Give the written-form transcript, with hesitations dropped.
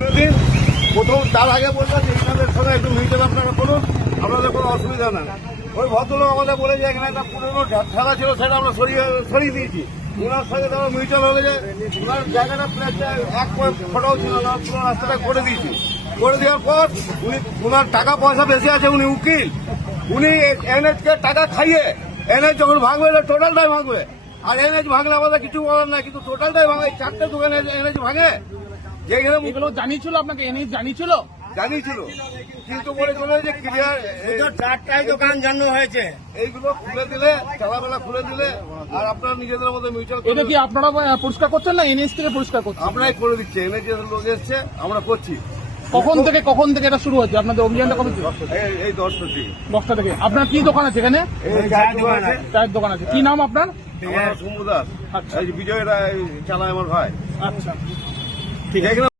দিন প্রথম তার আগে বললাম যে এনাদের সঙ্গে একটু মিউচুয়াল আপনারা করুন, আপনাদের কোনো অসুবিধা নাই। ওই ভদ্রলোক আমাদের বলে যে এখানে একটা পুরোনো ঠেলা ছিল, সেটা আমরা সরিয়ে দিয়েছি। ওনার সঙ্গে তারা মিউচুয়াল হলে যে ওনার জায়গাটা এক ফটোও ছিল না, পুরো রাস্তাটা করে দিয়েছি। করে দেওয়ার পর উনি ওনার টাকা পয়সা বেশি আছে, উনি উকিল, উনি এনএইচকে টাকা খাইয়ে এনএইচ যখন ভাঙবে টোটালটাই ভাঙবে। আর এনএইচ ভাঙলে আমাদের কিছু বলার নাই, কিন্তু টোটালটাই ভাঙে। চারটে দোকানে এনএইচ ভাঙে, যেখানে এগুলো জানিয়েছিল আপনাকে, এনএইচ জানিয়েছিল, কিন্তু বলে চলে যে ক্লিয়ার 4টায় দোকান জানানো হয়েছে। এইগুলো খুলে দিলে, চালাবেলা খুলে দিলে, আর আপনারা নিজেদের মধ্যে মিউচুয়াল এটা কি আপনারা পরিষ্কার করছেন না এনএইচ থেকে পরিষ্কার করছেন? আমরাই করে দিচ্ছি, এনএইচ লোক এসছে, আমরা করছি। কখন থেকে এটা শুরু হচ্ছে আপনাদের অভিযানটা? কবে থেকে? এই 10টা থেকে। 10টা থেকে। আপনার কি দোকান আছে এখানে? চায়ের দোকান আছে। কি নাম আপনার? আমার সমুদার, আচ্ছা। এই যে বিজয় রায় চালায় আমার ভাই। আচ্ছা, ঠিক আছে।